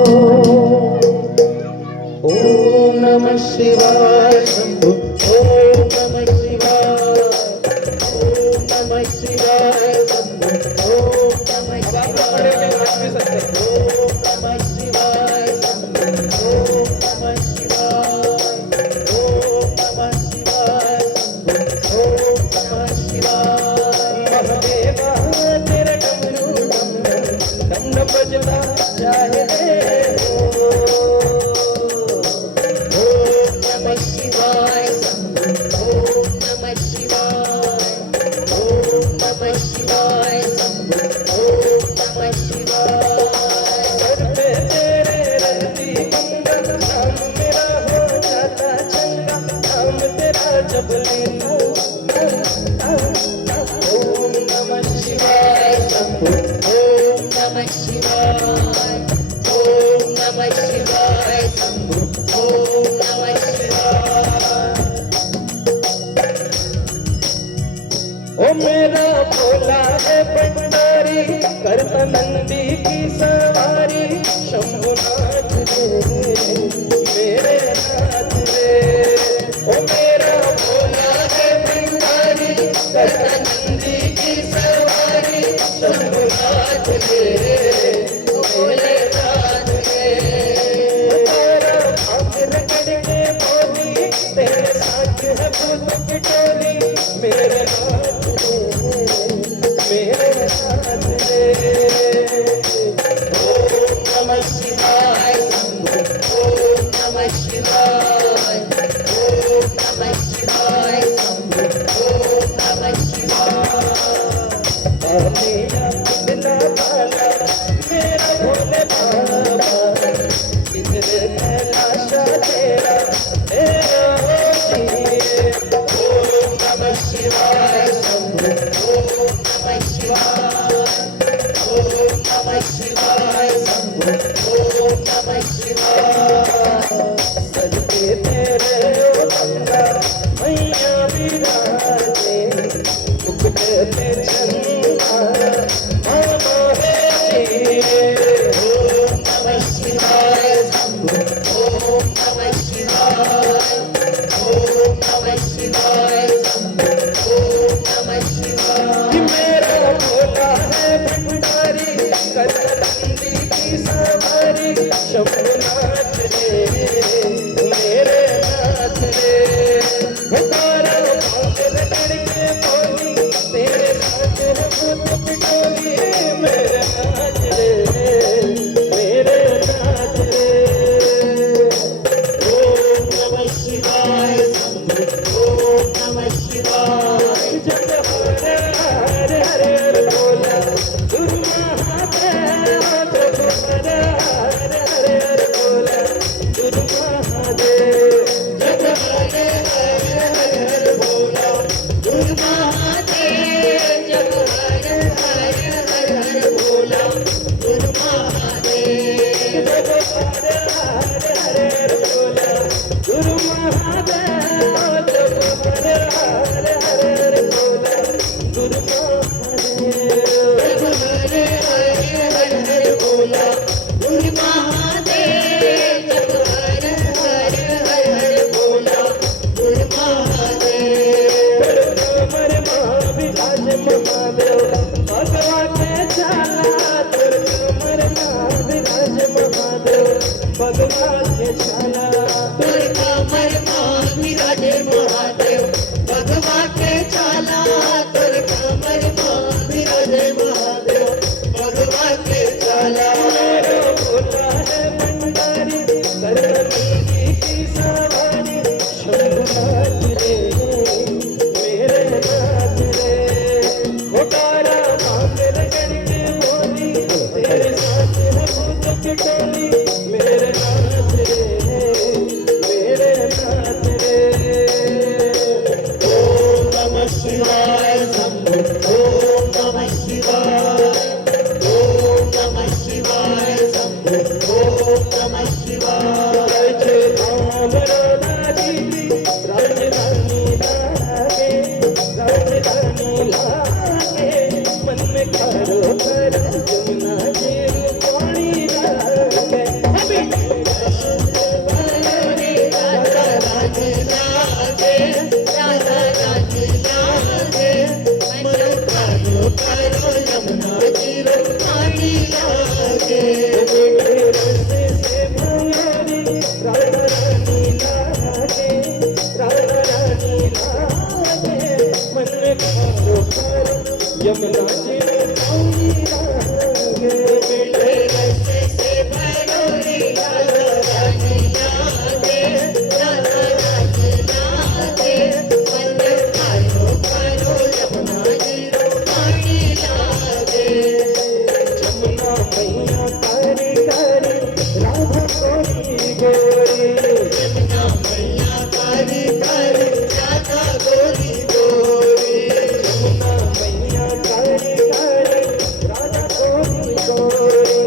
ओम नमः शिवाय शंभु ओम नमः शिवाय ओम नमः शिवाय शंभु ओम नमः शिवाय ओम नमः शिवाय शंभु ओम नमः शिवाय ओम नमः शिवाय शंभु ओम नमः शिवाय महादेवा तेरा डमरू डम डम बजता जाए ओ मेरा भोला है भंडारी करता नंदी की सवारी शंभुनाथ रे मेरे नाथ रे ओ मेरा भोला है भंडारी करता नंदी की सवारी शंभुनाथ रे भोले नाथ रे तेरा भाग रगड़ के बोली तेरे साथ है भूत की टोली मेरे नाथ मेरे नाथ रे ओम नमः शिवाय ओम नमः शिवाय ओम नमः शिवाय ओम नमः शिवाय मेरा कितना भाला मेरा भोले बाबा किधर कैलाशा तेरा तेरा ओम नमः शिवाय ओम नमः शिवाय ओम नमः शिवाय ओम नमः शिवाय सजते तेरे बंदा मैया विराजे मुकुट पे चंदा मामा है ओम नमः शिवाय ओम नमः शिवाय ओम नमः शिवाय ओम नमः शिवाय मेरा भोला है भंडारी करतंदी की सवारी शंभुनाथ रे मेरे नाथ रे तारा भाग रगड़ के बोली तेरे साथ है भूत की टोली मेरे नाथ रे मेरे नाथ रे ओम नमः शिवाय ओम नमः शिवाय जय हरे हरे हरे बोला गुरु महादेव जय हरे हरे हरे बोला गुरु महादेव जय हरे हरे बोला गुरु महादेव जय हरे हरे बोला गुरु महादेव जय हरे हरे बोला गुरु महादेव जय हरे हरे बोला गुरु महादेव जय हरे बोला गुरु महादेव जय हरे बोला गुरु महादेव मर महाविराज महादेव भगवा के चाला मर महाविराज महादेव भगवा के चाला मर महाविराज महादेव भगवा के चाला मर महाविराज महादेव भगवा के चाला मेरा भोला है भंडारी करतंदी की सवारी शंभुनाथ रे मेरे नाथ रे ओ तारा भाग रगड़ के बोली तेरे साथ है भूत की टोली मेरे नाथ रे मेरे नाथ रे ओम नमः शिवाय ओम नमः शिवाय ओम नमः शिवाय ओम नमः शिवाय जय राम राजी राजधानी लागे राजधानी लागे मन में करो कर जमुना जी पानी लागे गोरी गोरी यमुना मैया कारी कारी राधा गोरी गोरी यमुना मैया कारी कारी राधा गोरी गोरी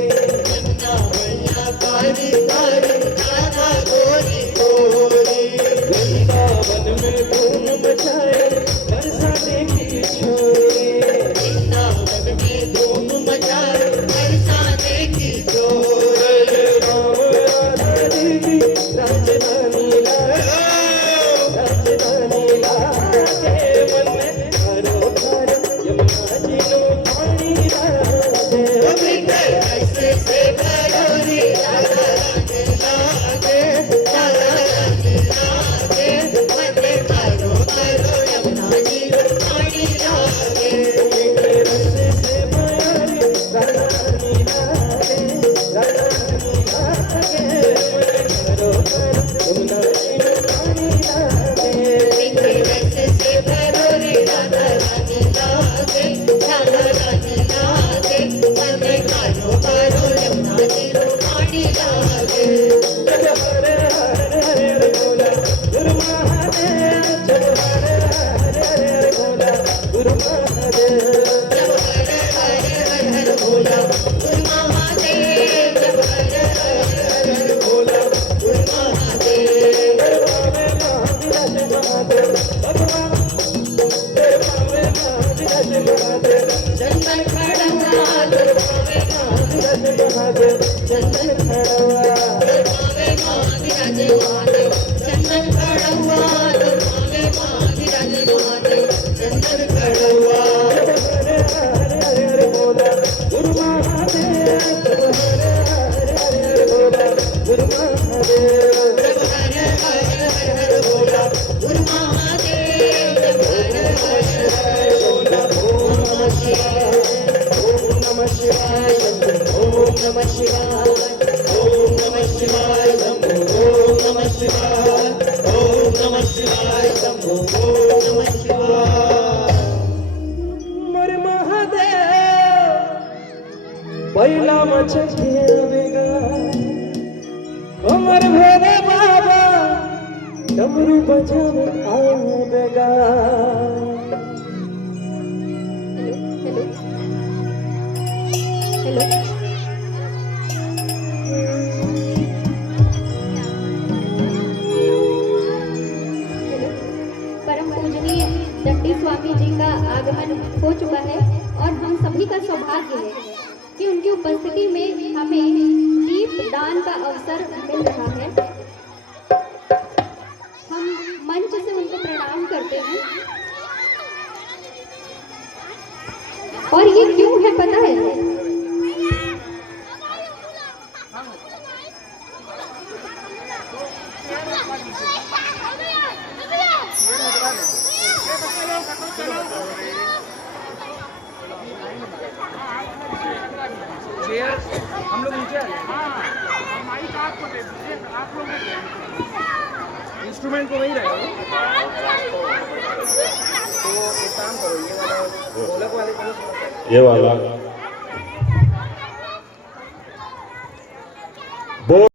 यमुना मैया कारी कारी राधा गोरी गोरी वृंदावन में धूम मचाए बरसाने की छोरी वृंदावन में धूम मचाए बरसाने की छोरी राम राधा देवी राजधानी के मन में हरो हरो यमुना जी नो पानी लागे ऐसे से भरोरी राधा रानी लागे राधा रानी लागे मन में हरो हरो यमुना जी नो पानी लागे ऐसे से भरोरी राधा रानी लागे राधा रानी लागे मन में हरो हरो यमुना जी नो पानी लागे ऐसे से भरोरी राधा रानी लागे राधा रानी लागे मन में हरो हरो यमुना जी नो पानी लागे जब हरे हरे हरे बोला गुरु महादेव जब हरे हरे हरे बोला गुरु महादेव जब हरे हरे हरे बोला गुरु महादेव जब हरे हरे हरे बोला गुरु महादेव भावे महाविराज महादेव भगवान भावे महाविराज महादेव चंदन खड़वा भावे महाविराज महादेव चंदन खड़वा भावे महाविराज महादेव चंदन खड़वा भावे महाविराज महादेव चंदन खड़वा हरे हरे हरे बोला गुरु महादेव जब हरे हरे हरे बोला गुरु महादेव जब हरे हरे हरे बोला गुरु महादेव जब हरे हरे हरे बोला ओम नमः शिवाय ओम नमः शिवाय ओम नमः शिवाय ओम नमः शिवाय शंभो ओम नमः शिवाय ओम नमः शिवाय शंभो ओम नमः शिवाय मोरे महादेव पहिला मचके बेगा अमर भोले बाबा डमरू बजावे आवेगा हेलो हेलो हेलो परम पूजनीय दंडी स्वामी जी का आगमन हो चुका है और हम सभी का सौभाग्य है कि उनकी उपस्थिति में हमें दीप दान का अवसर मिल रहा है। हम मंच से उनको प्रणाम करते हैं और ये क्यों है पता है? हम लोग नीचे माइक आपको दे दीजिए आप लोग इंस्ट्रूमेंट तो वही रहेगा तो एक काम करो ये वाला ढोलक वाले को ये वाला